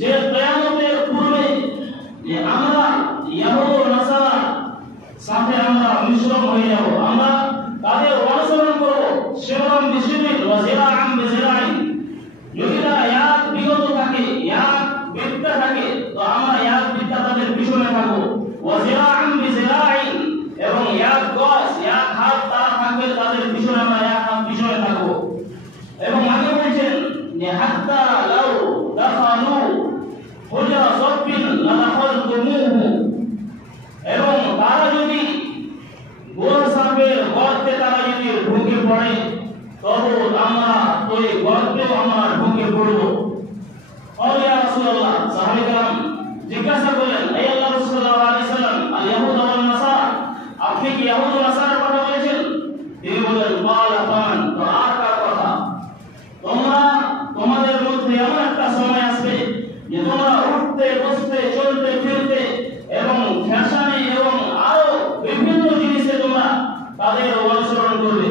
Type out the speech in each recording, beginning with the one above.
যে কিয়ামতের পূর্বে যে আমরা ইহুদ ও নাসারা সাথে আমরা মিশ্রণ হয়ে যাব, আমরা তাদের অনুসরণ করব। শিররাম বিশিরিন ওয়া জিরাআন বিজিরাইন, যদি তারা এক বিগত থাকে, এক বিদ্যা থাকে, তো আমরা এক বিদ্যা তাদের পিছনে থাকবো। ওয়া জিরাআন বিজিরাইন, এবং এক গজ এক হাত তারা থাকবে, তাদের পিছনে আমরা এক হাত পিছনে থাকবো। এবং আগে বলছেন যে হাত্তা লাউ দাখালু হুজরা সাফিন লাদাখালতুমুহু, এবং তারা যদি গোল সাপের গর্তে তারা যদি ঢুকে পড়ে, তবে আমরা ওই গর্তেও আমরা ঢুকে পড়ব। ইয়া রাসূলুল্লাহ, সাহাবায়ে কেরাম জিজ্ঞাসা করলেন, হে আল্লাহর রাসূল সাল্লাল্লাহু আলাইহি ওয়াসাল্লাম, আল ইয়াহুদ ওয়াল নাসারা, আপনি কি ইহুদ ও নাসারার কথা বলেছেন? তিনি বললেন, ক্বালা ফামান, তো আর কার কথা? তোমাদের মধ্যে এমন একটা সময় আসবে যে তোমরা উঠতে বসতে চলতে ফিরতে এবং ফ্যাশনে এবং আরো বিভিন্ন জিনিসে তোমরা তাদের অনুসরণ করবে।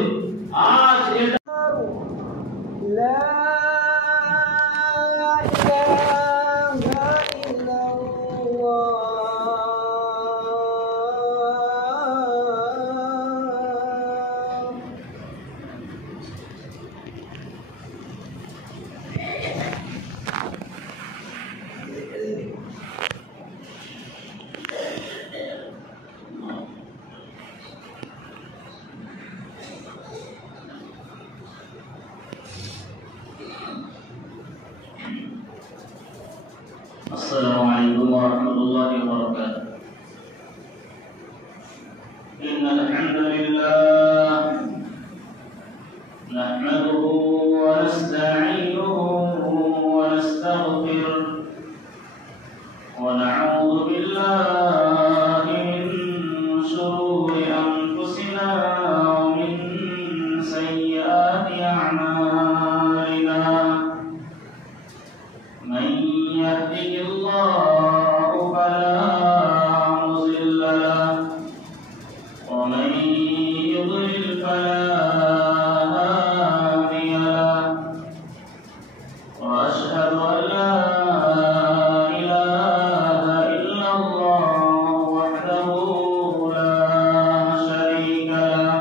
আজ এটা السلام عليكم ورحمة الله وبركاته. إن الحمد لله نحمده ونستعينه ونستغفره ونعوذ بالله من شرور أنفسنا ومن سيئات أعمالنا. من يهده الله فلا مضل له ومن يضلل فلا هادي له، وأشهد أن لا إله إلا الله وحده لا شريك له،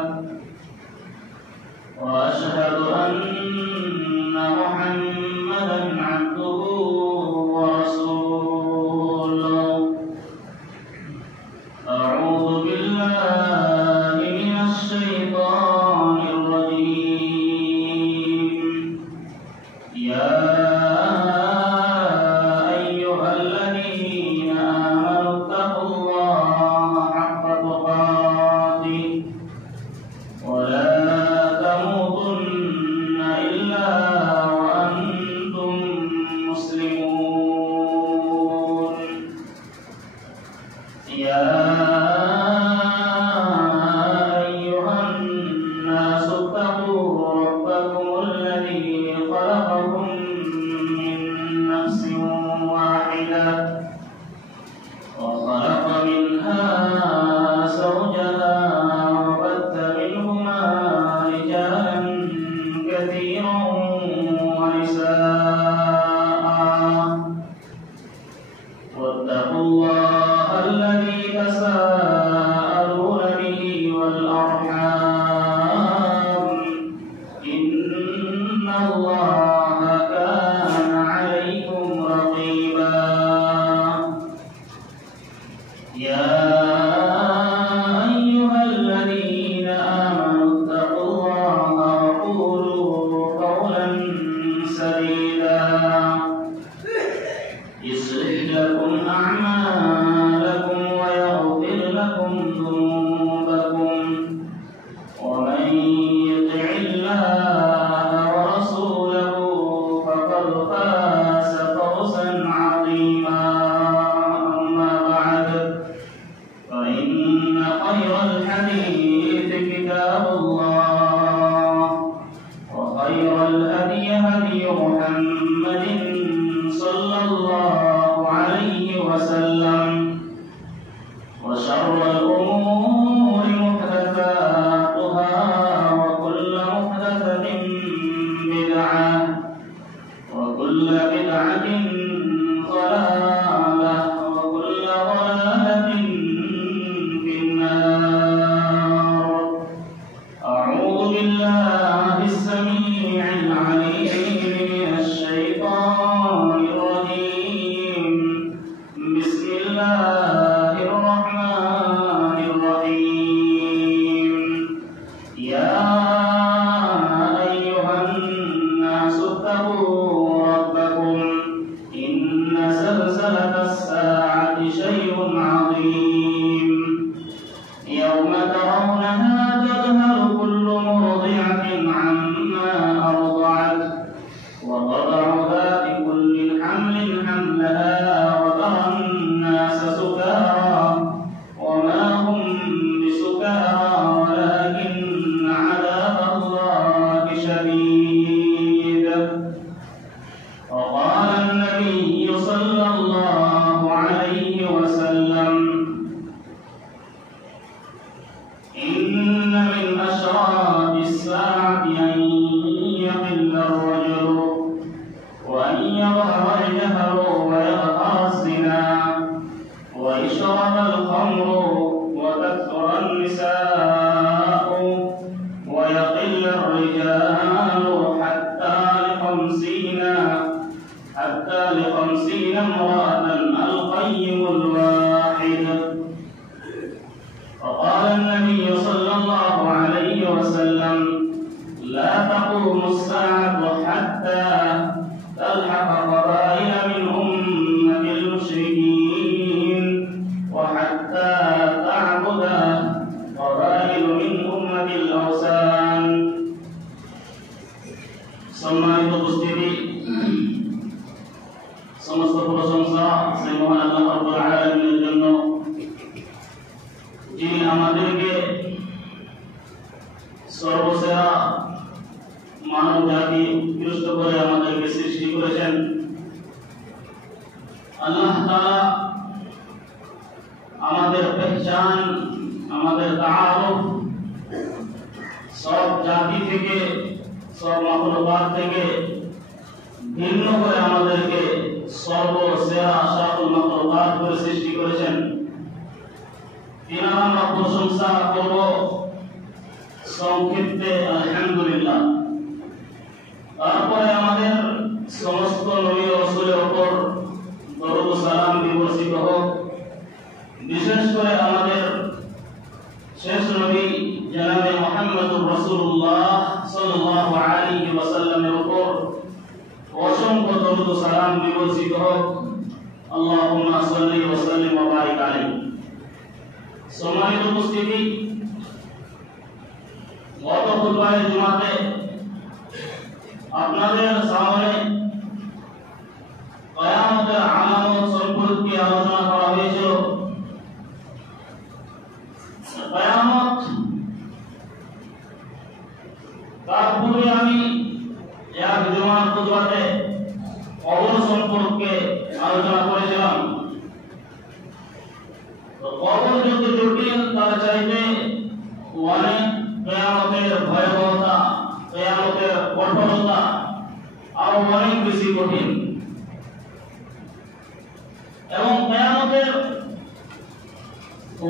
وأشهد أن محمدا عبده ورسوله. أعوذ بالله من الشيطان الرجيم. يا أيها الذين آمنوا اتقوا الله حق تقاته ولا تموتن إلا وأنتم مسلمون. يا أيها الناس اتقوا ربكم الذي خلقكم من نفس واحدة وخلق منها زوجها وبث منهما رجالا كثيرا ونساء، واتقوا الله الذي تساءلون به والأرحام، إن الله كان عليكم رقيبا. يا أيها الذين آمنوا اتقوا الله وقولوا قولا سديدا يصلح لكم أعمالكم ويغفر لكم ذنوبكم، ومن يطع الله ورسوله فقد فاز فوزا عظيما. أما بعد، فإن خير الحديث كتاب الله، وخير الهدي هدي محمد صلى الله عليه وسلم، وشر الأمور محدثاتها وكل محدثة بدعة وكل بدعة زلزلة الساعة شيء عظيم يوم ترونها تذهل كل مرضعة عما أرضعت وتضع ذات كل حمل حملها وترى الناس سكارى وما هم بسكارى ولكن عذاب الله شديد. وقال النبي صلى الله عليه وسلم إن من أشراط الساعة أن يقل الرجل وأن يظهر الجهل ويظهر الزنا ويشرب الخمر وتكثر النساء ويقل الرجال حتى ل50 امرأة القيم الواحد. وقال النبي صلى الله عليه وسلم لا تقوم الساعة حتى تلحق قبائل من أمة المشركين وحتى تعبد قبائل من أمة الأوثان. সম্মানিত উপস্থিতি, সমস্ত প্রশংসা সেই মহান আল্লাহ রাব্বুল আলামিনের জন্য, যিনি আমাদেরকে সর্বসেরা মানব জাতি উৎকৃষ্ট করে আমাদেরকে সৃষ্টি করেছেন। আল্লাহ তাআলা আমাদের পহচান, আমাদের তাআরুফ সব জাতি থেকে, সব মাখলুকাত থেকে ভিন্ন করে আমাদেরকে সর্বসেরা সকল মাখলুকাত করে সৃষ্টি করেছেন। তিনার আমরা প্রশংসা করব সংক্ষিপ্তে আলহামদুলিল্লাহ। তারপরে আমাদের সমস্ত নবী ও রাসূলের উপর দরুদ ও সালাম বিবর্ষিত হোক। বিশেষ করে আমাদের শেষ নবী জনাবে মুহাম্মদুর রাসূলুল্লাহ সাল্লাল্লাহু আলাইহি ওয়াসাল্লামের উপর অসংখ্য দরুদ ও সালাম বিবর্ষিত হোক। আল্লাহুম্মা সাল্লি ওয়া সাল্লিম ওয়া বারিক আলাইহি। সম্মানিত উপস্থিতি, গত খুতবায়ে জুমাতে আপনাদের সামনে কিয়ামতের আলামত সম্পর্কে আলোচনা করা হয়েছিল। কিয়ামত তার পূর্বে আমি এক জুমার খুতবাতে কবর সম্পর্কে আলোচনা করেছিলাম। কবর যত জটিল তার চাইতে অনেক কিয়ামতের ভয়াবহতা, কিয়ামতের কঠোরতা আরো অনেক বেশি কঠিন। এবং কিয়ামতের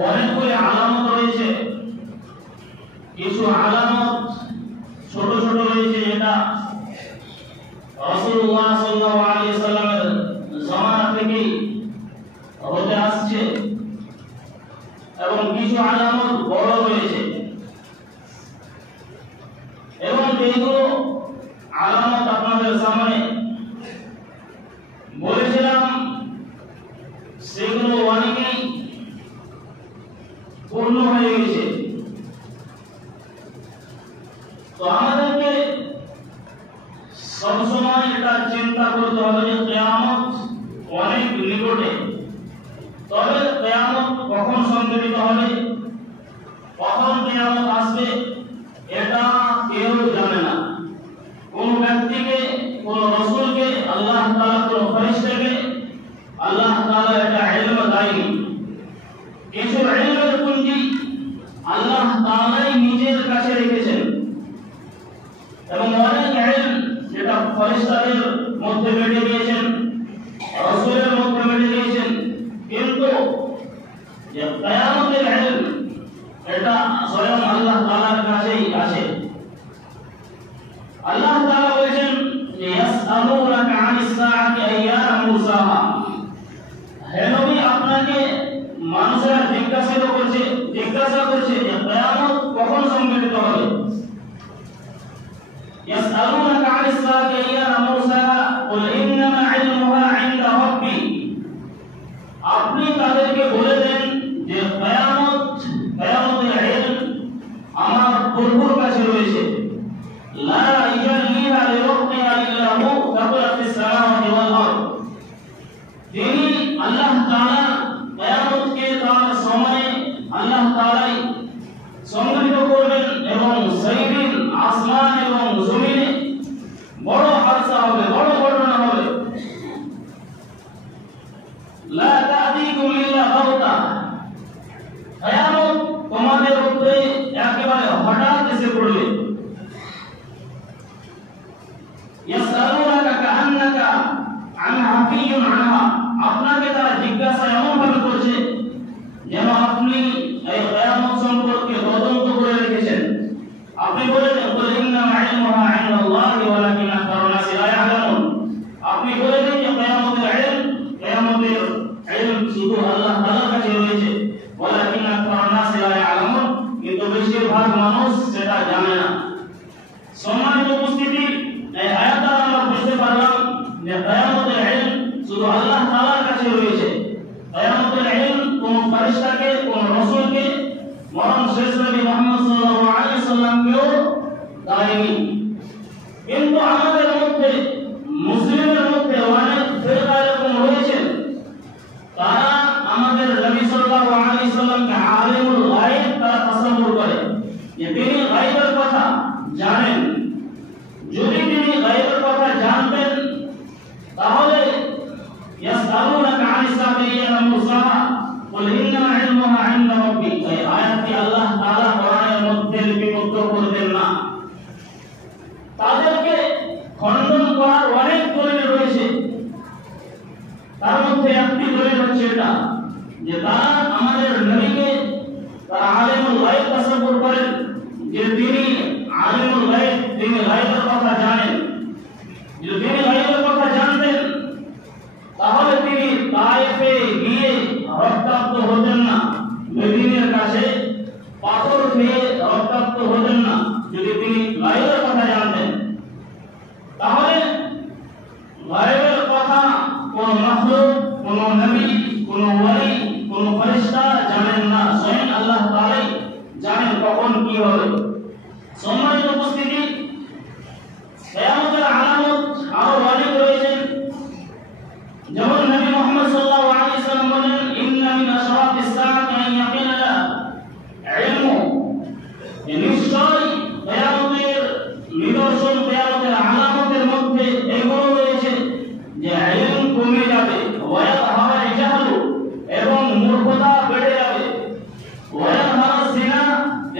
অনেকগুলি আলামত রয়েছে। কিছু আলামত ছোট ছোট রয়েছে, যেটা রাসূলুল্লাহ সাল্লাল্লাহু আলাইহি ওয়াসাল্লামের জামানা থেকে হতে আসছে, এবং কিছু আলামত বড় রয়েছে। এবং এইগুলো আলামত আপনাদের সামনে বলেছিলাম, সেগুলো অনেকেই পূর্ণ হয়ে গেছে। তো আমাদেরকে সবসময় এটা চিন্তা করতে হবে যে কিয়ামত অনেক নিকটে। তবে কিয়ামত কখন সংঘটিত হবে, কখন কিয়ামত আসবে, এটা কেউ জানে না। কোন ব্যক্তিকে, কোন রাসূলকে আল্লাহ তাআলা, কোন ফেরেশতাকে আল্লাহ তাআলা এটা ইলম দেয়নি। কিছু ইলমের পুঁজি আল্লাহ তাআলাই নিজের কাছে রেখেছেন, এবং অনেক ইলম যেটা ফেরেশতাদের মধ্যে বেঁধে দিয়েছেন, রাসূলের মধ্যে বেঁধে দিয়েছেন। কিন্তু যে কিয়ামতের ইলম, এটা স্বয়ং আল্লাহ তাআলার কাছেই আছে। রয়েছে লা ইয়াজলিহা লিওয়াক্তিহা ইল্লা হু তাকুলা ফিস সামাওয়াতি ওয়াল আরদ। তিনি আল্লাহ তাআলা কিয়ামতকে তার সময়ে আল্লাহ তাআলাই সংগঠিত করবেন এবং সাইদিন আসমান এবং জমিনে বড় হাদসা হবে, বড় ঘটনা হবে। লা তা'তিকুম ইল্লা বাগতা, কিয়ামত তোমাদের উপরে একেবারে হঠাৎ এসে পড়বে। ইয়াসআলুনাকা কাআন্নাকা আন হাফিয়ুন আনহা, আপনাকে তারা জিজ্ঞাসা এমন ভাবে করছে যেন আপনি এই কিয়ামত সম্পর্কে তদন্ত করে রেখেছেন। আপনি বলেন কুল ইন্নামা ইলমুহা ইনদাল্লাহি ওয়ালাকিন আকতারুন নাসি লা ইয়ালামুন, আপনি বলেন যে কিয়ামতের ইলম শুধু আল্লাহ তাআলার কাছে রয়েছে, ওয়ালাকিন আকতারুন নাসি লা ইয়ালামুন, কিন্তু বেশিরভাগ মানুষ সেটা জানে না। সম্মানিত উপস্থিতি, এই আয়াতটা আমরা বুঝতে পারলাম যে কিয়ামতের ইলম শুধু আল্লাহ তাআলার কাছে রয়েছে। কিয়ামতের ইলম কোন ফেরেশতাকে, কোন রাসূলকে, বরং শেষ নবী মুহাম্মদ সাল্লাল্লাহু আলাইহি সাল্লামকেও দেয়নি। কিন্তু আমাদের মধ্যে, মুসলিমদের মধ্যে অনেক ফিরকা এরকম রয়েছে, তারা আমাদের নবী সাল্লাল্লাহু আলাইহি সাল্লামকে আলিমুল গায়ব তারা তাসাব্বুর করে যে তিনি গায়বের কথা জানেন। যদি তিনি গায়বের কথা জানতেন তাহলে ইয়াসআলুনাকা আনিস সাআতি আইয়ানা মুরসাহা কুল ইন্নামা ইলমুহা ইনদা রাব্বি, এই আয়াতটি আল্লাহ তাআলা কোরআনের মধ্যে লিপিবদ্ধ করতেন না। তাদেরকে খণ্ডন করার অনেক দলিল রয়েছে, তার মধ্যে একটি দলিল হচ্ছে এটা যে তারা আমাদের নবীকে তারা আলিমুল গায়ব তাসাব্বুর করেন যে তিনি আলিমুল গায়ব, তিনি গায়বের কথা জানেন। যদি তিনি গায়বের কথা জানতেন তাহলে তিনি তায়েফে গিয়ে রক্তাক্ত হতেন না, মদিনার কাছে পাথর খেয়ে রক্তাক্ত হতেন না। যদি তিনি গায়বের কথা জানতেন তাহলে গায়বের কথা কোন মাখলুক, কোন নবী, কোন ওয়ালি, কোন ফেরেশতা জানেন না, স্বয়ং আল্লাহ তাআলাই জানেন কখন কি হবে। সম্মানিত উপস্থিতি, কিয়ামতের আলামত আরো অনেক রয়েছে। যেমন নবী মুহাম্মদ সাল্লাল্লাহু আলাইহি সাল্লাম বলেন ইন্না মিন আশরাতিস সাআতি আন ইয়াকিনা ইলমু, নিশ্চয় কিয়ামতের নিদর্শন, কিয়ামতের আলামতের মধ্যে এগুলো রয়েছে যে ইলম কমে যাবে, ওয়ায়াযহারা জাহলু, এবং মূর্খতা বেড়ে যাবে, ওয়ায়াযহারা জিনা,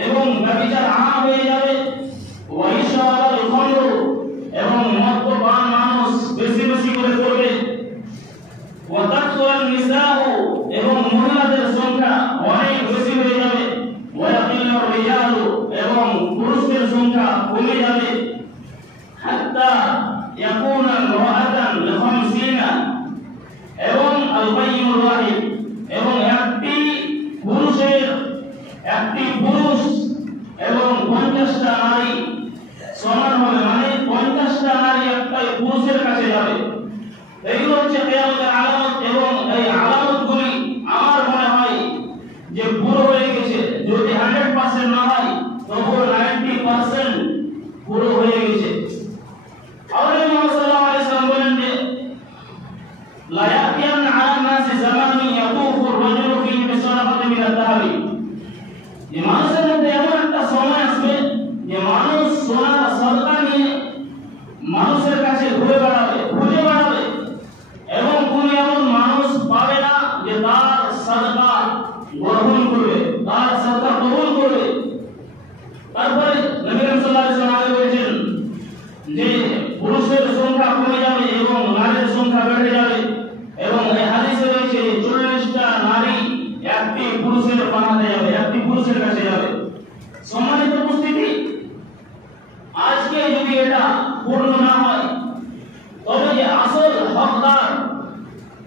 এবং ব্যভিচার আম হয়ে যাবে, ওয়াইশরাবুল খামর, এবং মদ্যপান মানুষ বেশি বেশি করে করবে, ওয়াতাকসুরান নিসাউ, এবং মহিলাদের সংখ্যা অনেক বেশি হয়ে যাবে, ওয়ায়াকিল্লুর রিজালু, এবং পুরুষদের সংখ্যা কমে যাবে, হাত্তা ইয়াকুনা ইমরাআতান লি50, এবং আল বাইয়ুল ওয়াহিদ, এবং একটি পুরুষ এবং 50টা নারী সমান হবে, মানে 50টা নারী একটা পুরুষের কাছে যাবে। এইগুলো হচ্ছে কিয়ামতের আলামত, এবং এই আলামতগুলি আমার মনে হয় যে পুরো হয়ে গেছে। যদি 100% না হয় তবুও 90% পুরো হয়ে গেছে। আল্লাহ সাল্লাল্লাহু আলাইহি সাল্লাম বলেন যে লা ইয়াতিয়ান আলা নাসি জামানুন ইয়াতুফু আর-রাজুলু ফীহি বিসালাফাতিন মিন আদ-দাহরি, যে মানুষের মধ্যে এমন একটা সময় আসবে যে মানুষ সোনার সদকা নিয়ে মানুষের কাছে ঘুরে বেড়াবে, খুঁজে বেড়াবে, এবং কোন এমন মানুষ পাবে না যে তার সদকা গ্রহণ করবে, তার সদকা কবুল করবে। তারপরে নবী সাল্লাল্লাহু আলাইহি ওয়াসাল্লাম বলেছেন যে পুরুষের সংখ্যা কমে যাবে এবং নারীর সংখ্যা বেড়ে যাবে, এবং এই হাদিসে রয়েছে 40টা নারী একটি পুরুষের বানাতে যাবে, একটি পুরুষের কাছে যাবে। সম্মানিত উপস্থিতি, আজকে যদি এটা পূর্ণ না হয় তবে যে আসল হকদার,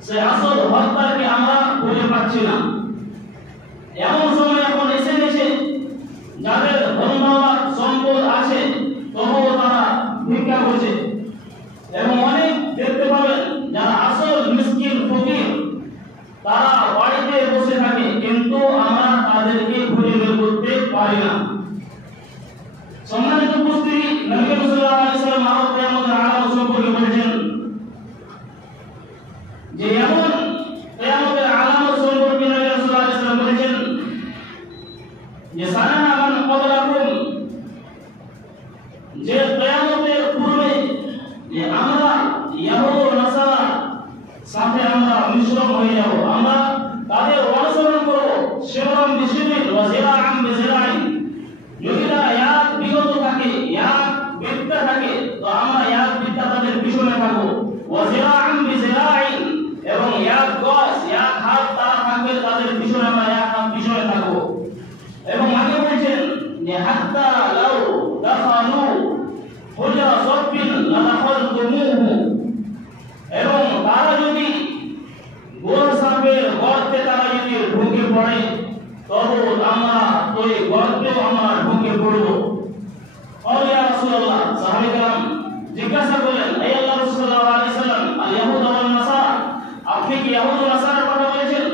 সেই আসল হকদারকে আমরা খুঁজে পাচ্ছি না। এমন সময় এখন এসে গেছে যাদের ধনদৌলত সম্পদ আছে তবুও তারা ভিক্ষা করছে, এবং অনেক দেখতে পাবেন যারা আসল মিসকিন ফকির তারা বাড়িতে বসে থাকে, কিন্তু আমরা তাদেরকে খুঁজে বের করতে পারি না। সম্মানিত সাথে আমরা মিশ্রণ হয়ে যাব, আমরা তাদের অনুসরণ করব। শিবরাম বিশিবির ওয়া জিরাআম বিজিরাই, যদি তারা এক বিগত থাকে, এক বিদ্যা থাকে, তো আমরা এক বিদ্যা তাদের পিছনে থাকবো। ওয়া জিরাআম বিজিরাই, এবং এক গজ এক হাত তারা থাকবে, তাদের পিছনে আমরা এক হাত পিছনে থাকবো। এবং আগে বলছেন যে হাত্তা লাউ দাখালু হুজরা সাফিন লাদাখালতুমুহু, এবং তারা যদি গোল সাপের গর্তে তারা যদি ঢুকে পড়ে, তবে আমরা ওই গর্তে আমরা ঢুকে পড়ব। ও ইয়া রাসূলুল্লাহ, সাহাবায়ে কেরাম জিজ্ঞাসা করলেন, হে আল্লাহর রাসূল সাল্লাল্লাহু আলাইহি ওয়াসাল্লাম, আল ইয়াহুদ ওয়াল নাসারা, আপনি কি ইহুদ ও নাসারার কথা বলেছেন?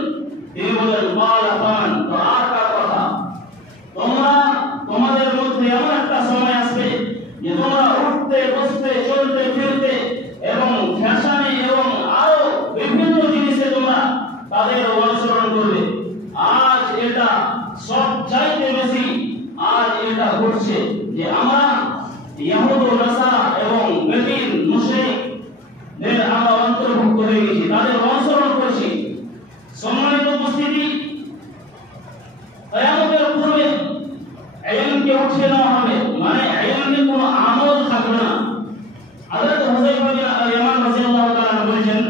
তিনি বললেন, ক্বালা ফান, তো আর কার কথা? তোমরা তোমাদের মধ্যে এমন একটা সময় আসবে যে তোমরা উঠতে বসতে চলতে ফিরতে এবং ফ্যাশনে এবং আরো বিভিন্ন জিনিসে তোমরা তাদের অনুসরণ করবে। আজ এটা সব চাইতে বেশি আজ এটা ঘটছে যে আমরা ইহুদ ও নাসারা এবং বেদিন মুশরিকদের আমরা অন্তর্ভুক্ত হয়ে গেছি, তাদের অনুসরণ করছি। সম্মানিত উপস্থিতি, কিয়ামতের পূর্বে ইলমকে উঠিয়ে নেওয়া হবে, মানে ইলমের কোনো আমল থাকবে না। হযরত হুযায়ফা বিন ইয়ামান রাদিয়াল্লাহু তাআলা বলেছেন,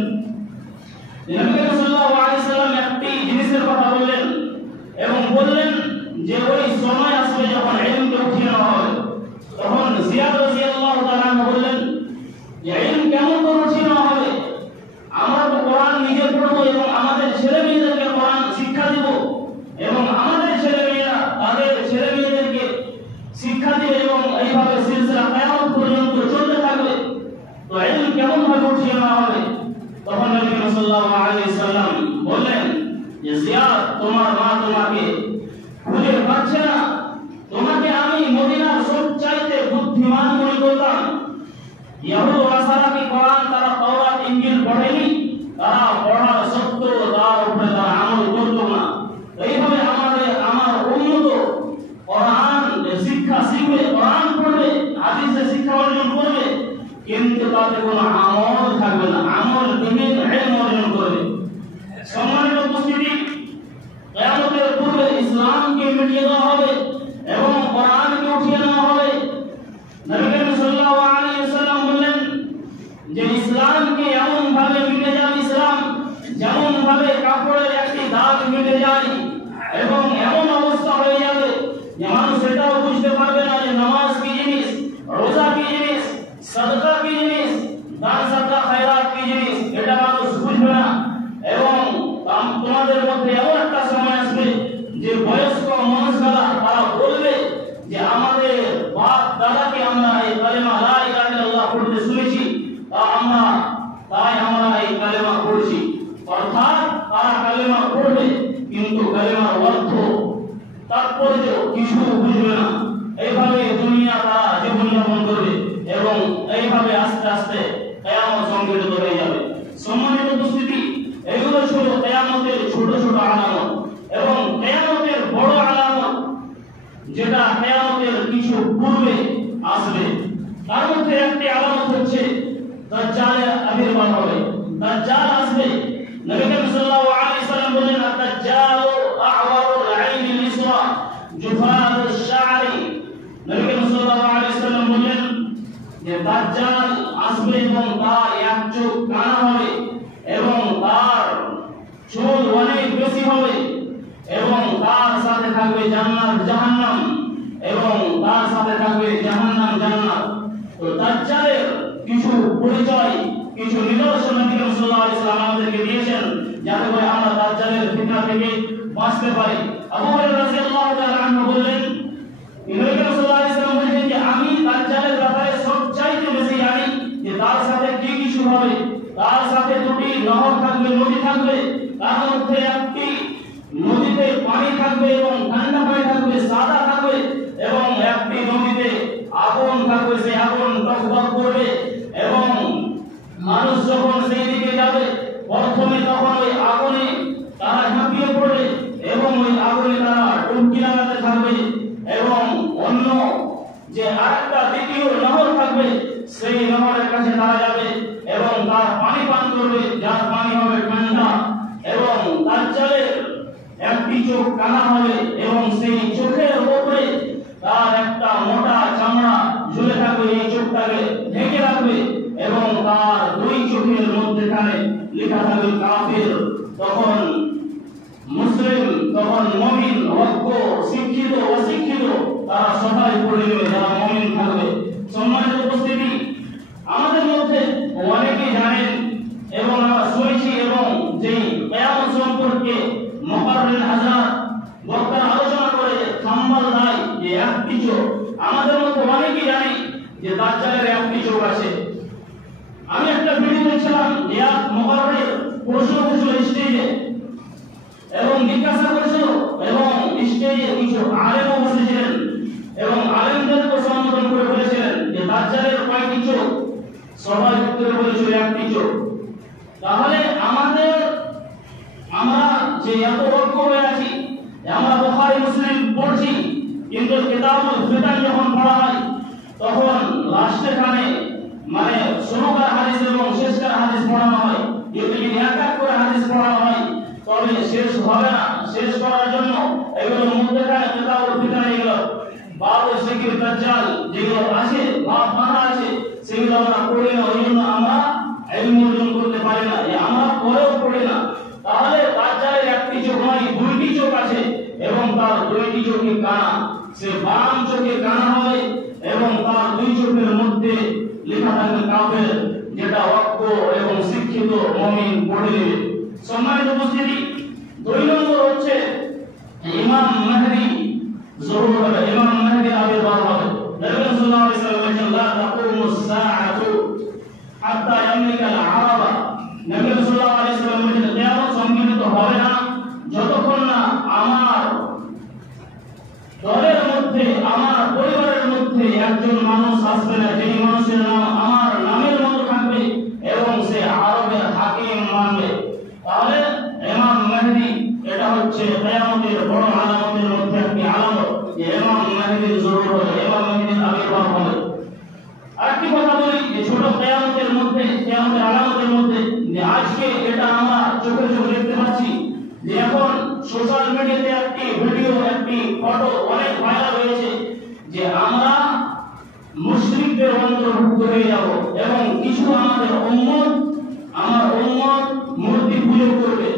নবী সাল্লাল্লাহু আলাইহি ওয়াসাল্লাম একটি জিনিসের কথা বললেন এবং বললেন যে ওই সময় আসবে যখন ইলমকে উঠিয়ে নেওয়া হবে। তখন জিয়াদ রাদিয়াল্লাহু তাআলা বললেন যে ইলম কেমন করে উঠিয়ে নেওয়া হবে? আমরা তো কোরআন নিজে পড়বো এবং আমাদের ছেলে মেয়েদেরকে কোরআন শিক্ষা দিব, এবং আমাদের ছেলে মেয়েরা তাদের ছেলে মেয়েদেরকে শিক্ষা দিবে, এবং এইভাবে সিলসিলা কিয়ামত পর্যন্ত চলতে থাকবে। তো ইলম কেমন ভাবে উঠিয়ে নেওয়া হবে? তখন নবী সাল্লাল্লাহু আলাইহি ওয়াসাল্লাম বললেন যে জিয়াদ, তোমার মা তোমাকে খুঁজে পাচ্ছে না, তোমাকে আমি মদিনার সবচাইতে বুদ্ধিমান মনে করতাম। ইহুদ ও নাসারা কি কোরআন তারা তাওরাত ইনজিল পড়েনি? তারা পড়া সত্ত্বেও তার উপরে তারা আমল করত না। এইভাবে আমার উম্মত কোরআন শিক্ষা শিখবে, কোরআন পড়বে, হাদিসে শিক্ষা অর্জন করবে, কিন্তু তাতে কোনো আমল থাকবে না, আমল বিহীন ইলম অর্জন করবে। সম্মানিত উপস্থিতি, কিয়ামতের পূর্বে ইসলামকে মিটিয়ে দেওয়া হবে এবং কোরআনকে উঠিয়ে নেওয়া হবে। নবী সাল্লাল্লাহু আলাইহি ওয়াসাল্লাম বললেন যে ইসলামকে এমন ভাবে মিটে যাবে, ইসলাম যেমন ভাবে কাপড়ের একটি দাগ মিটে যায়, এবং এমন অবস্থা হয়ে যাবে যে মানুষ এটাও বুঝতে পারবে না যে নামাজ কি জিনিস, রোজা কি জিনিস, সাদকা কি জিনিস, দান সাদকা খায়রাত কি জিনিস, এটা মানুষ বুঝবে না। এবং তোমাদের মধ্যে এমন একটা সময় আসবে যে বয়স্ক মানুষরা তারা বলবে যে আমাদের বাপ দাদাকে আমরা এই কালেমা লা ইলাহা ইল্লাল্লাহ পড়তে শুনেছি, তাই আমরা এই কালেমা পড়ছি। অর্থাৎ তারা কালেমা পড়বে কিন্তু কালেমার অর্থ তাৎপর্য কিছু বুঝবে না। এইভাবে দুনিয়া তারা জীবনযাপন করবে এবং এইভাবে আস্তে আস্তে কিয়ামত সংঘটিত হয়ে যাবে। সম্মানিত উপস্থিতি, এগুলো ছিল কিয়ামতের ছোট ছোট আলামত, এবং কিয়ামতের বড় আলামত যেটা কিয়ামতের কিছু পূর্বে আসবে। তার মধ্যে একটি আলামত হচ্ছে দাজ্জালের আবির্ভাব হবে, দাজ্জাল আসবে। নবী সাল্লাল্লাহু আলাইহি ওয়াসাল্লাম বলেন, আদ-দাজ্জালু আ'ওয়ারুল আইনি লিসরা জুফারুশ শা'রি। নবী সাল্লাল্লাহু আলাইহি ওয়াসাল্লাম বলেন যে দাজ্জাল আসবে এবং তার এক চোখ কানা হবে এবং তার চুল অনেক বেশি হবে, এবং তার সাথে থাকবে জান্নাত জাহান্নাম, এবং তার সাথে থাকবে জাহান্নাম জান্নাত। তো দাজ্জালের কিছু পরিচয়, কিছু নিদর্শন নবী সাল্লাল্লাহু আলাইহি ওয়াসাল্লাম আমাদেরকে দিয়েছেন, যাতে করে আমরা দাজ্জালের ফিতনা থেকে বাঁচতে পারি। আবু হুরায়রা রাদিয়াল্লাহু তাআলা আনহু বলেন, নবী সাল্লাল্লাহু আলাইহি ওয়াসাল্লাম বলেন যে আমি দাজ্জালের ব্যাপারে সবচাইতে বেশি জানি যে তার সাথে কি কিছু হবে। তার সাথে দুটি নহর থাকবে, নদী থাকবে, তার মধ্যে একটি নদীতে পানি থাকবে এবং ঠান্ডা পানি থাকবে, সাদা থাকবে, এবং একটি নদীতে আগুন থাকবে, সেই আগুন টকবক করবে, এবং মানুষ যখন সেই দিকে যাবে প্রথমে তখন ওই আগুনে তারা ঝাঁপিয়ে পড়বে এবং ওই আগুনে তারা ডুবকি লাগাতে থাকবে, এবং অন্য যে আরেকটা দ্বিতীয় নহর থাকবে সেই নহরের কাছে তারা যাবে এবং তার পানি পান করবে, যার পানি চোখ কানা হবে এবং সেই চোখের উপরে তার একটা মোটা চামড়া ঝুলে থাকবে, এই চোখটাকে ঢেকে রাখবে এবং তার দুই চোখের মধ্যখানে লেখা থাকবে কাফির। তখন মুসলিম, তখন মুমিন, অজ্ঞ, শিক্ষিত, অশিক্ষিত তারা সবাই পড়ে নেবে যারা মুমিন থাকবে। সম্মানিত উপস্থিতি, আমাদের মধ্যে অনেকেই জানেন এবং আমরা শুনেছি এবং যেই কিয়ামত সম্পর্কে মুকাররির হাজরাত বক্তারা আলোচনা করে থাম্বাল দেয় যে একটি চোখ, আমাদের মধ্যে অনেকেই জানি যে দাজ্জালের একটি চোখ আছে। আমি একটা ভিডিও দেখছিলাম যে এক মুকাররির প্রশ্ন করছিল স্টেজে এবং জিজ্ঞাসা করেছিল এবং স্টেজে কিছু আলেমও বসেছিলেন এবং আলেমদেরকে সম্বোধন করে বলেছিলেন যে দাজ্জালের কয়টি চোখ? সবাই উত্তরে বলেছিল একটি চোখ। তাহলে আমরা যে এত ঐক্য হয়ে আছি, আমরা বুখারী মুসলিম পড়ছি, কিন্তু কিতাবুল ফিতান যখন পড়া হয় তখন লাস্টেখানে মানে শুরুকার হাদিস এবং শেষকার হাদিস পড়ানো হয়। যদি এক এক করে হাদিস পড়ানো হয় তবে শেষ হবে না। শেষ করার জন্য এগুলো মধ্যখানে কিতাবুল ফিতান, এগুলো বাবু জিকির দাজ্জাল যেগুলো আছে বাপ মানা আছে সেগুলো আমরা পড়ি না, ওই জন্য আমরা ইলম অর্জন করতে পারি না, আমরা পড়েও পড়ি না। তাহলে দাজ্জালের একটি চোখ নয়, দুইটি চোখ আছে এবং তার দুইটি চোখে কানা। সে বাম চোখে কানা হবে এবং তার দুই চোখের মধ্যে লেখা থাকবে কাফের, যেটা অজ্ঞ এবং শিক্ষিত মুমিন পড়ে নেবে। সম্মানিত উপস্থিতি, দুই নম্বর হচ্ছে ইমাম মাহদী জরুর হবে, ইমাম মাহদী আবির্ভাব হবে। নবী সাল্লাল্লাহু আলাইহি ওয়াসাল্লাম বলেছেন লা তাকুমুস সাআতু হাত্তা ইয়ামলিকাল আরাবা। নবী সাল্লাল্লাহু আলাইহি ওয়াসাল্লাম বলেছেন কিয়ামত সংঘটিত হবে না যতক্ষণ না আমার দলের মধ্যে, আমার পরিবারের মধ্যে একজন মানুষ আসবে না যেই মানুষের নাম আমার নামের মতো থাকবে এবং সে আরবের হাকিম মানবে। তাহলে ইমাম মাহদী এটা হচ্ছে কিয়ামতের বড় আলামতের মধ্যে একটি আলামত যে ইমাম মাহদীর জরুর হবে, ইমাম মাহদীর আবির্ভাব হবে। আরেকটি কথা বলি যে ছোট কিয়ামতের মধ্যে, কিয়ামতের আলামতের মধ্যে যে আজকে এটা আমরা চোখে চোখে দেখতে পাচ্ছি যে এখন সোশ্যাল মিডিয়াতে একটি ভিডিও, একটি ফটো অনেক ভাইরাল হয়েছে যে আমরা মুশরিকদের অন্তর্ভুক্ত হয়ে যাব এবং কিছু আমাদের উম্মত, আমার উম্মত মূর্তি পুজো করবে,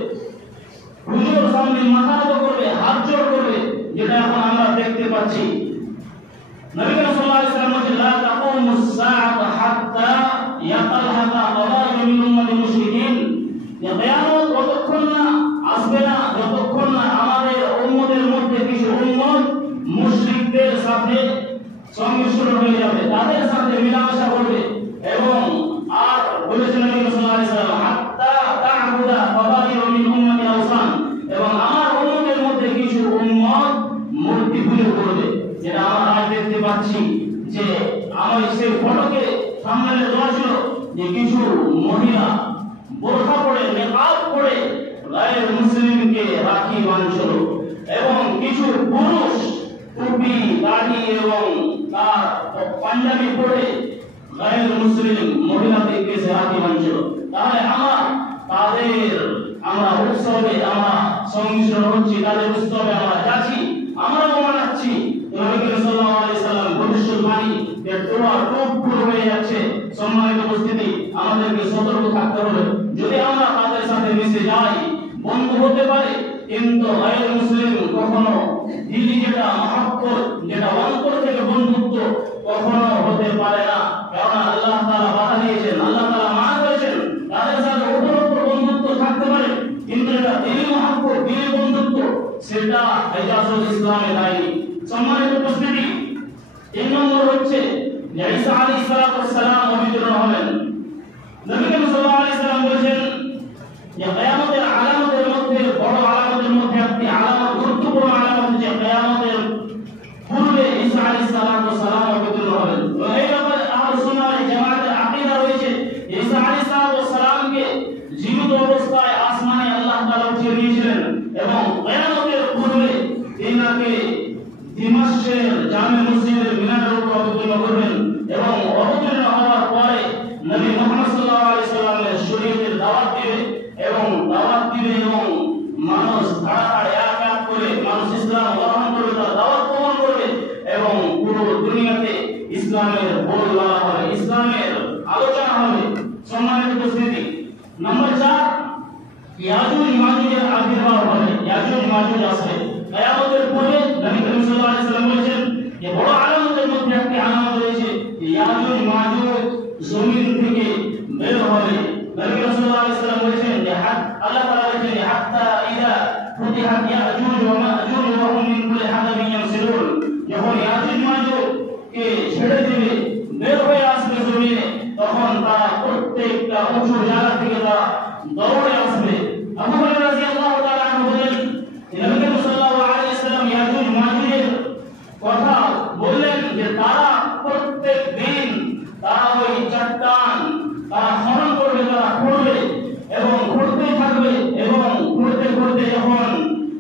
পুজোর সামনে মাথা নত করবে, হাত জোড় করবে, যেটা এখন আমরা দেখতে পাচ্ছি। নবী সাল্লাল্লাহু আলাইহি ওয়াসাল্লাম বলেছেন লা তাকুমুস সাআতু হাত্তা ইয়াতালহাকা কওয়াইম মিন উম্মতি মুশরিকিন। যে কিয়ামত ততক্ষণ না আসবে না যতক্ষণ না আমাদের উম্মতের মধ্যে কিছু উম্মত মুশরিকদের সাথে সংমিশ্রণ হয়ে যাবে, তাদের সাথে মিলামেশা করবে এবং আর বলেছেন নবী সাল্লাল্লাহু আলাইহি ওয়াসাল্লাম হাত্তা তা'বুদা কওয়াইম মিন উম্মতি আওসান, এবং আমার উম্মতের মধ্যে কিছু উম্মত মূর্তি পুজো করবে। যেটা আমরা আজ দেখতে পাচ্ছি যে আমি সেই ফটোকে সামনে দেওয়া ছিল যে কিছু মহিলা বোরখা পরে, নেকাব পরে গায়ের মুসলিমকে রাখি বাঁধছিল এবং কিছু পুরুষ টুপি, দাড়ি এবং তার পাঞ্জাবি পরে গায়ের মুসলিম মহিলাদেরকে সে রাখি বাঁধছিল। তাহলে আমরা উৎসবে আমরা সংমিশ্রণ হচ্ছি, তাদের উৎসবে আমরা যাচ্ছি, আমরাও মানাচ্ছি। নবী সাল্লাল্লাহু আলাইহি ওয়াসাল্লাম ভবিষ্যৎবাণী যে তোমার টুকপুর হয়ে যাচ্ছে। সম্মানিত উপস্থিতি, আমাদেরকে সতর্ক থাকতে হবে। যদি আমরা তাদের সাথে মিশে যাই বন্ধু হতে পারে, কিন্তু গায়ের মুসলিম কখনো দিলি যেটা মহব্বত, যেটা অন্তর থেকে বন্ধুত্ব কখনো হতে পারে না। কারণ আল্লাহ তাআলা বাধা দিয়েছেন, আল্লাহ তাআলা মানা করেছেন তাদের সাথে উপরোক্ত বন্ধুত্ব থাকতে পারে, কিন্তু এটা দিলি মহব্বত, দিলি বন্ধুত্ব সেটা ইজাজত ইসলামে নাই। সম্মানিত উপস্থিতি, 3 নম্বর হচ্ছে ঈসা আলাইহিস সালাম অবতীর্ণ হবেন। নবী সাল্লাল্লাহু আলাইহি ওয়াসাল্লাম বলেছেন যে কিয়ামতের আলামতের মধ্যে বড় আলামতের মধ্যে একটি আলামত, গুরুত্বপূর্ণ আলামত হচ্ছে কিয়ামতের পূর্বে ঈসা আলাইহিস সালাম অবতীর্ণ হবেন। এই ব্যাপারে আহলে সুন্নাহ ওয়াল জামাতের আকীদা রয়েছে ঈসা আলাইহিস সালামকে জীবিত অবস্থায় আসমানে আল্লাহ তাআলা উঠিয়ে নিয়েছিলেন এবং কিয়ামতের পূর্বে তিনাকে দিমাশকের জামে মসজিদের মিনারের উপর অবতীর্ণ করবেন এবং অবতীর্ণ হওয়ার পরে নবী মুহাম্মদ সাল্লাল্লাহু আলাইহি ওয়াসাল্লামের শরীয়তের দাওয়াত দিবে এবং মানুষ ধাড়া এক এক করে ইসলামের বল বলা হবে, ইসলামের আলোচনা হবে। সম্মানিত উপস্থিতি, নম্বর 4, ইয়াজুজ মাজুজের আবির্ভাব হবে। ইয়াজুজ মাজুজ আসবে কিয়ামতের পূর্বে। নবী করিম সাল্লাল্লাহু আলাইহি ওয়াসাল্লাম বলেছেন যে বড় আলামতের মধ্যে একটি আলামত রয়েছে যে ইয়াজুজ মাজুজ জমিন থেকে বের হবে। নবী করিম সাল্লাল্লাহু আলাইহি ওয়াসাল্লাম বলেছেন যে আল্লাহ তাআলা বলেছেন যে হাত্তা ইযা ফুতিহাত ইয়াজুজ ওয়া মাজুজ ওয়া হুম মিন কুল্লি হাদাবিন ইয়ানসিলুন, যখন ইয়াজুজ মাজুজ কে ছেড়ে দিবে, বের হয়ে আসবে জমিনে, তখন তারা প্রত্যেকটা উঁচু জায়গা থেকে তারা দৌড়ে আসবে। আবু হুরায়রা রাদিয়াল্লাহু তাআলা আনহু বলেন যে নবী করিম সাল্লাল্লাহু আলাইহি ওয়াসাল্লাম ইয়াজুজ মাজুজের কথা বললেন যে তারা প্রত্যেক দিন তারা ওই চট্টান তারা খনন করবে, তারা খুঁড়বে এবং খুঁড়তেই থাকবে এবং খুঁড়তে খুঁড়তে যখন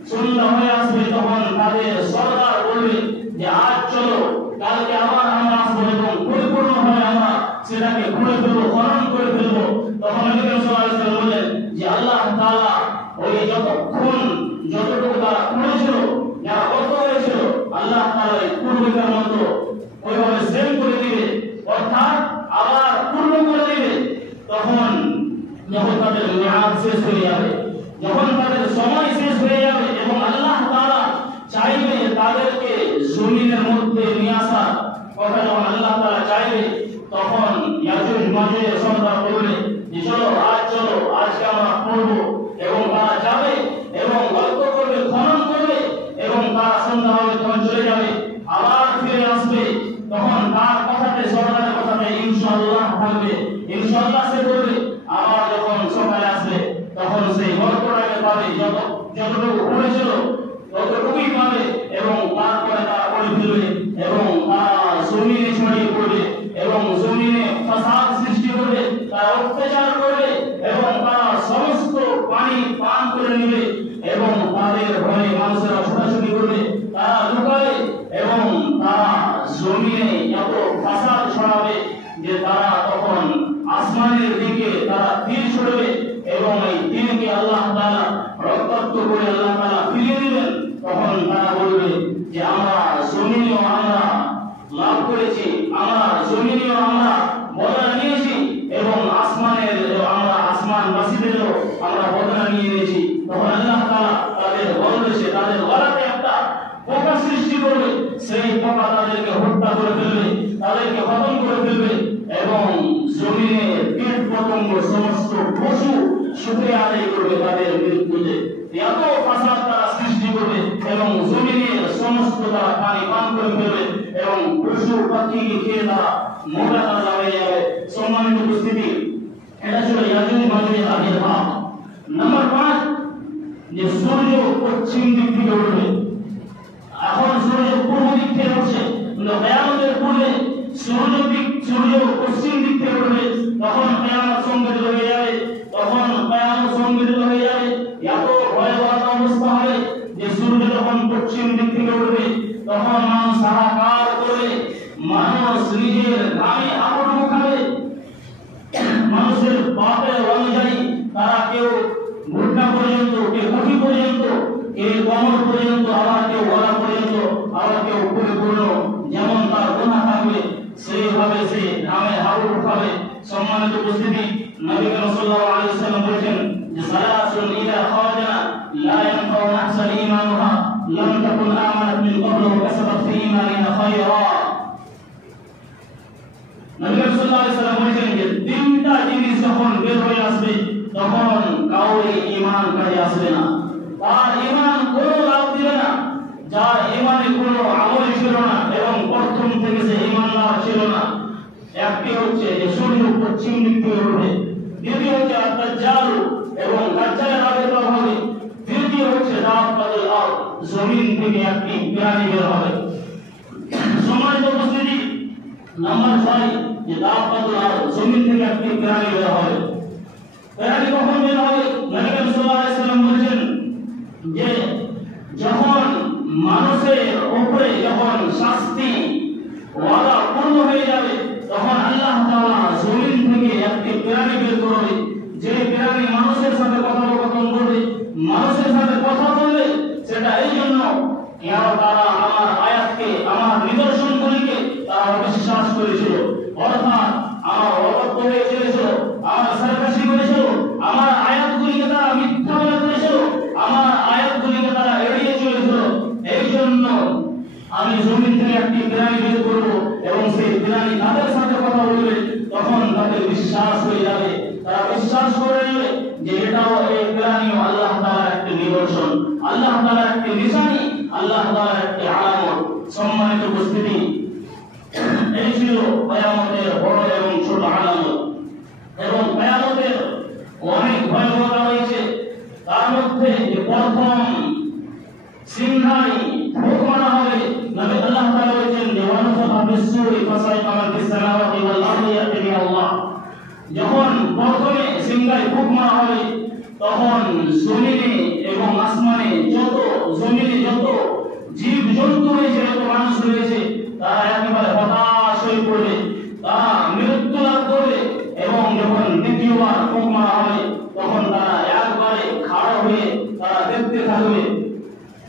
সন্ধ্যা হয়ে আসবে তখন তাদের সরদার বলবে যে আজ চলো, কালকে আবার আমরা আসবো এবং পরিপূর্ণভাবে আমরা সেটাকে খুঁড়ে ফেলবো, খনন করে ফেলবো। তখন নবী করিম সাল্লাল্লাহু আলাইহি ওয়াসাল্লাম বললেন যে আল্লাহ তাআলা ওই যতটুকু তারা খুঁড়েছিল, যারা অর্থ হয়েছিল, আল্লাহ তাআলা এই পূর্বেকার মতো ওইভাবে সেম করে দিবে, অর্থাৎ আবার পূর্ণ করে দিবে। তখন যখন তাদের মেয়াদ শেষ হয়ে যাবে, যখন তাদের সময় শেষ হয়ে যাবে এবং আল্লাহ তাআলা চাইবে তাদেরকে জমিনের মধ্যে নিয়ে আসার কথা, যখন আল্লাহ তাআলা চাইবে তখন ইয়াজুজ মাজুজের সর্দার বলবে যে চলো, আজকে আমরা করব, এবং তারা যাবে এবং গল্প করবে, খনন করবে এবং তারা সন্ধ্যা হবে তখন চলে যাবে, আবার ফিরে আসবে। তখন তার কথাতে, সরদারের কথাতে ইনশাআল্লাহ থাকবে, ইনশাআল্লাহ সে বলবে। আবার যখন সকালে আসবে তখন সেই গল্পটাকে পাবে, যতটুকু করেছিল ততটুকুই পাবে এবং তারপরে তারা করে ফেলবে এবং তারা জমিনে ছড়িয়ে পড়বে এবং জমিনে ফাসাদ সৃষ্টি করবে, তারা অত্যাচার করবে এবং তারা সমস্ত পানি পান করে নেবে এবং তাদের ভয়ে মানুষেরা ছোটাছুটি করবে, তারা লুকাবে এবং তারা জমিনে এত ফাসাদ ছড়াবে যে তারা তখন আসমানের দিকে তারা তীর ছড়বে এবং এই তীরকে আল্লাহ তাআলা রক্তাক্ত করে আল্লাহ তাআলা ফিরিয়ে দিবেন। তখন তারা বলবে যে আমরা জমিনেও আমরা লাভ করেছি, আমরা জমিনেও আমরা বদলা নিয়েছি এবং আমরা আসমানবাসীদেরও আমরা বদলা নিয়ে নিয়েছি। তখন আল্লাহ তাআলা তাদের বলবে, তাদের গলাতে একটা পোকা সৃষ্টি করবে, সেই পোকা তাদেরকে হত্যা করে ফেলবে, তাদেরকে খতম করে ফেলবে এবং জমিনে কীট পতঙ্গ সমস্ত পশু শুকরিয়া আদায় করবে তাদের বিরুদ্ধে। এত ফাসাদ তারা সৃষ্টি করবে এবং জমিনের সমস্ত তারা পানি পান করে ফেলবে এবং পশু পাখিকে খেয়ে তারা মোটা তাজা হয়ে যাবে। সম্মানিত উপস্থিতি, এটা ছিল ইয়াজুজ মাজুজের আবির্ভাব। নম্বর 5, যে সূর্য পশ্চিম দিক থেকে উঠবে। এখন সূর্য পূর্ব দিক থেকে উঠছে, কিন্তু কিয়ামতের পূর্বে সূর্য পশ্চিম দিক থেকে উঠবে, তখন কিয়ামত সংঘটিত হয়ে যাবে, এত ভয়াবহ অবস্থা হবে যে সূর্য যখন পশ্চিম দিক থেকে উঠবে তখন মানুষ হাহাকার করবে, মানুষ নিজের ঘামে হাবুডুবু খাবে, মানুষের পাপের অনুযায়ী তারা কেউ ঘুটনা পর্যন্ত, কেউ মুঠি পর্যন্ত, কেউ কোমর পর্যন্ত, আবার কেউ গলা পর্যন্ত, আবার কেউ পরিপূর্ণ যেমন তার গুনাহ থাকবে সেইভাবে সে ঘামে হাবুডুবু খাবে। সম্মানিত উপস্থিতি, নবী করিম সাল্লাল্লাহু আলাইহি ওয়াসাল্লাম বলেছেন যে সালাসুন ইযা খারাজনা লা ইয়ানফাউ নাফসান ঈমানুহা লাম তাকুন আমানাত মিন ক্বাবল ওয়া কাসাবাত ফি ঈমানিহা খায়রা। নবী করিম সাল্লাল্লাহু আলাইহি ওয়াসাল্লাম বলেছেন যে 3টা জিনিস যখন বের হয়ে আসবে তখন কাউরে ঈমান কাজে আসবে না, তার ঈমান কোনো লাভ দিবে না, যার ঈমানে কোনো আমল ছিল না এবং প্রথম থেকে সে ঈমানদার ছিল না। একটি হচ্ছে যে সূর্য পশ্চিম দিক থেকে উঠবে, দ্বিতীয় হচ্ছে দাজ্জাল এবং দাজ্জালের আবির্ভাব হবে, তৃতীয় হচ্ছে দাব্বাতুল আরদ, জমিন থেকে একটি প্রাণী বের হবে। সম্মানিত উপস্থিতি, নাম্বার 6, যে দাব্বাতুল আরদ, জমিন থেকে একটি প্রাণী বের হবে। প্রাণী কখন বের হবে? নবী করিম সাল্লাল্লাহু আলাইহি ওয়াসাল্লাম বলেছেন যে যখন মানুষের উপরে যখন শাস্তি ওয়াদা পূর্ণ হয়ে যাবে তখন আল্লাহ তাআলা জমিন থেকে একটি প্রাণী বের করবে, যে প্রাণী মানুষের সাথে কথোপকথন করবে, মানুষের সাথে কথা বলবে। সেটা এই জন্য তারা আমার আয়াতকে, আমার নিদর্শনগুলিকে তারা বিশ্বাস করে আমি জমিন থেকে একটি প্রাণী বের করবো এবং সেই প্রাণী তাদের সাথে কথা বলবে, তখন তাদের বিশ্বাস হয়ে যাবে, তারা বিশ্বাস করে নেবে যে এটাও এই প্রাণী আল্লাহ তাআলার একটি নিদর্শন, আল্লাহ তাআলার একটি নিশানি, আল্লাহ তাআলার একটি আলামত। সম্মানিত উপস্থিতি, এই ছিল কিয়ামতের বড় এবং ছোট আলামত। এবং কিয়ামতের অনেক ভয়াবহতা রয়েছে, তার মধ্যে যে প্রথম সিংহাই ভোগ মারা হবে, নবী আল্লাহ তাআলা বলেছেন যে ওয়ানফাখা ফিস-সূরি ফাসাইকা মান ফিস-সামাওয়াতি ওয়াল আরদি ইয়াতি বিআল্লাহ। যখন প্রথমে সিংহাই ভোগ মারা হবে, তখন জমিনে এবং আসমানে যত জীব জন্তু রয়েছে, যত মানুষ রয়েছে, তারা একেবারে হতাশ হয়ে পড়বে, তারা মৃত্যু লাভ করবে। এবং যখন দ্বিতীয়বার ভোগ মারা হবে, তখন তারা একবারে খাড়া হয়ে তারা দেখতে থাকবে।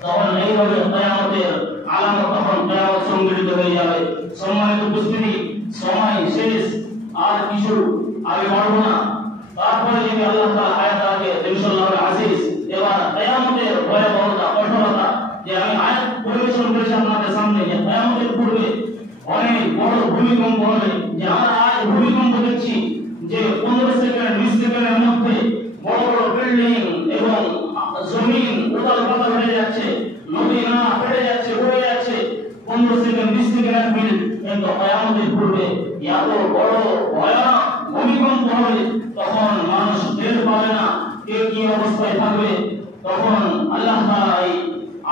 তখন এইভাবে কিয়ামতের আলামত, তখন কিয়ামত সংঘটিত হয়ে যাবে। সম্মানিত উপস্থিতি, সময় শেষ, আর কিছু আগে বাড়বো না। তারপরে যদি আল্লাহ তাআলা আয়াত আগে ইনশাআল্লাহ আজিজ, এবার কিয়ামতের ভয়াবহতা, কঠোরতা যে আমি আয়াত পরিবেশন করেছি আপনাদের সামনে, যে কিয়ামতের পূর্বে অনেক বড় ভূমিকম্প হবে, যে আমরা আজ ভূমিকম্প দেখছি যে 15 সেকেন্ড 20 সেকেন্ডের মধ্যে বড় বড় বিল্ডিং এবং জমিন উতাল পাতাল হয়ে যাচ্ছে, নদী নালা ফেটে যাচ্ছে, উড়ে যাচ্ছে, 15 সেকেন্ড 20 সেকেন্ড মিনিট। কিন্তু কিয়ামতের পূর্বে এত বড় ভয়ানক ভূমিকম্প হবে, তখন মানুষ টের পাবে না কে কি অবস্থায় থাকবে। তখন আল্লাহ তাআলা এই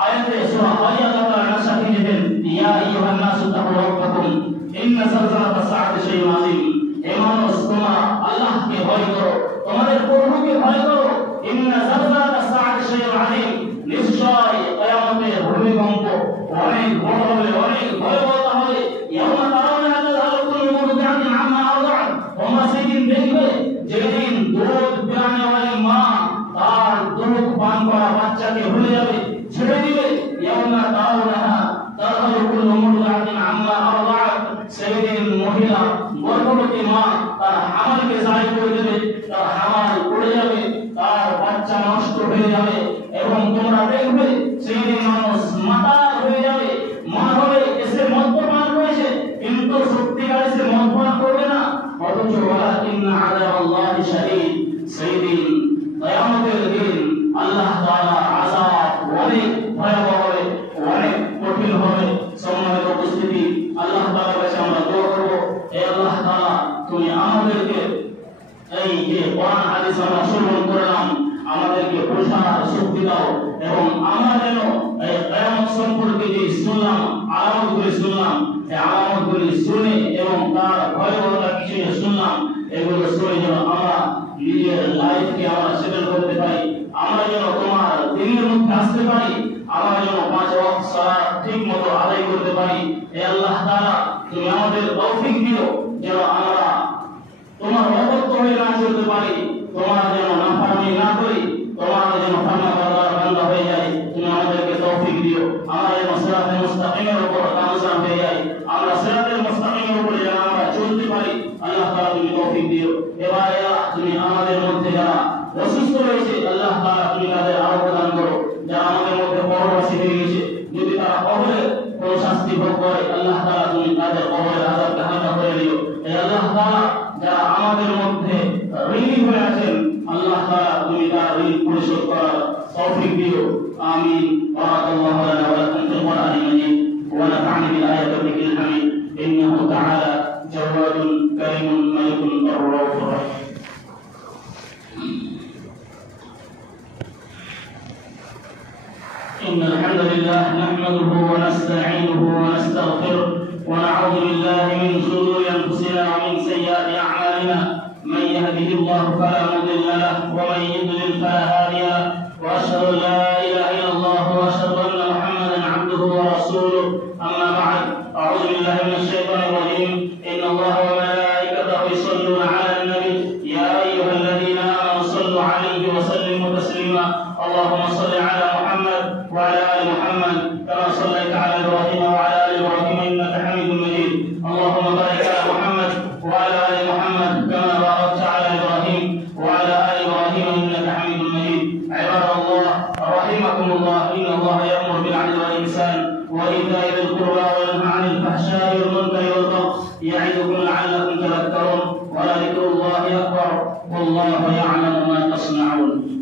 আয়াতে সূরা আলিয়া তাআলা নাসাখি দিবেন, ইয়া আইয়ুহান নাসু তাকু রাব্বাকুম ইন্না সালসালাতাস সাআতি শাইউন আযীম। হে মানুষ, তোমরা আল্লাহকে ভয় করো, তোমাদের প্রভুকে ভয় করো। ইন্না সালসালাতাস সাআতি শাইউন আযীম, নিশ্চয় কিয়ামতের ভূমিকম্প অনেক বড় হবে, অনেক ভয়াবহ হবে। ইয়াউমা তারাউনা তাযহালু কুল্লু মুরদিআতিন আম্মা আরদাআত, তোমরা সেদিন দেখবে যেদিন দুধ পানওয়ালী মা তার দুধ পান করা বাচ্চাকে ভুলে যাবে, ছেড়ে দিবে। ইয়াউমা তারাউনা তাযহালু কুল্লু মুরদিআতিন আম্মা আরদাআত, সেদিন মহিলা গর্ভবতী মা তার হামালকে জারি করে দেবে, তার হামাল পড়ে যাবে, তার বাচ্চা নষ্ট হয়ে যাবে। এবং তোমরা দেখবে সেদিন মানুষ মাতাল হয়ে যাবে, মনে হবে এসে মদ্যপান করেছে, কিন্তু সত্যিকারে সে মদ্যপান করবে না, অথচ ওয়ালাকিন্না আযাবাল্লাহি শাদীদ। সেদিন কিয়ামতের দিন আল্লাহ তাআলার আযাব অনেক ভয়াবহ হবে, অনেক কঠিন হবে। সম্মানিত উপস্থিতি, আল্লাহ তাআলার কাছে আমরা দোয়া করব, হে আল্লাহ তাআলা, তুমি আমাদেরকে এই যে কোরআন হাদিস আমরা শ্রবণ করলাম, আমাদেরকে বোঝার শক্তি দাও, এবং আমরা যেন এই কিয়ামত সম্পর্কে যে শুনলাম, আলামতগুলি শুনলাম, এই আলামতগুলি শুনে এবং তার ভয়াবহতা কিছু শুনলাম, এগুলো শুনে যেন আমরা নিজের লাইফকে আমরা সেটেল করতে পারি, আমরা যেন তোমার দিনের মধ্যে আসতে পারি, আমরা যেন 5 ওয়াক্ত সালাত ঠিক মতো আদায় করতে পারি। হে আল্লাহ তাআলা, তুমি আমাদের তৌফিক দিও যেন আমরা তোমার অবদ্ধ হয়ে না চলতে পারি, তোমার যেন নাফরমানি না করি, তোমার যেন ফরমাবরদার বান্দা হয়ে যাই। তুমি আমাদেরকে তৌফিক দিও, আমরা যেন সিরাতে মুস্তাকিমের উপর কামযান হয়ে যাই, আমরা সিরাতে মুস্তাকিমের উপরে যেন আমরা চলতে পারি। আল্লাহ তাআলা তুমি তৌফিক দিও। এবার আল্লাহ তুমি আমাদের মধ্যে যারা অসুস্থ রয়েছে, আল্লাহ তাআলা তুমি তাদের আরোগ্য প্রদান করো। যারা আমাদের মধ্যে কবরবাসী হয়ে গেছে, যদি তারা কবরে কোন শাস্তি ভোগ করে, আল্লাহ তাআলা তুমি তাদের কবরের আযাবকে হালকা করে দিও। হে আল্লাহ তাআলা, যারা আমাদের মধ্যে ঋণী হয়ে আছেন, আল্লাহ তাআলা তুমি তার ঋণ পরিশোধ করার তৌফিক দিও। আমিন। বারাকাল্লাহু লানা ওয়া লাকুম ফিল কুরআনিল মাজিদ ওয়া নাফa'ani বিল আয়াতি ওয়া যিকরিল হামিদ। ইন্নাহু তাআলা জাওয়াদুন কারীমুন মালিকুন আর-রাউফুর রাহিম। إن الحمد لله نحمده ونستعينه ونستغفره ونعوذ بالله من شرور أنفسنا ومن سيئات أعمالنا، من يهده الله فلا مضل له ومن يضلل فلا هادي له، وأشهد أن لا إله إلا الله وأشهد أن محمدا عبده ورسوله. أما بعد، أعوذ بالله من الشيطان الرجيم. إن الله وملائكته يصلون على النبي يا أيها الذين آمنوا صلوا عليه وسلموا تسليما. اللهم صل على محمد وعلى آل محمد كما صليت على إبراهيم وعلى آل إبراهيم إنك حميد مجيد. اللهم بارك على محمد وعلى آل محمد كما باركت على إبراهيم وعلى آل إبراهيم إنك حميد مجيد. عباد الله رحمكم الله، إن الله يأمر بالعدل والإحسان وإيتاء ذي القربى وينهى عن الفحشاء والمنكر والبغي يعظكم لعلكم تذكرون ولذكر الله أكبر والله يعلم ما تصنعون.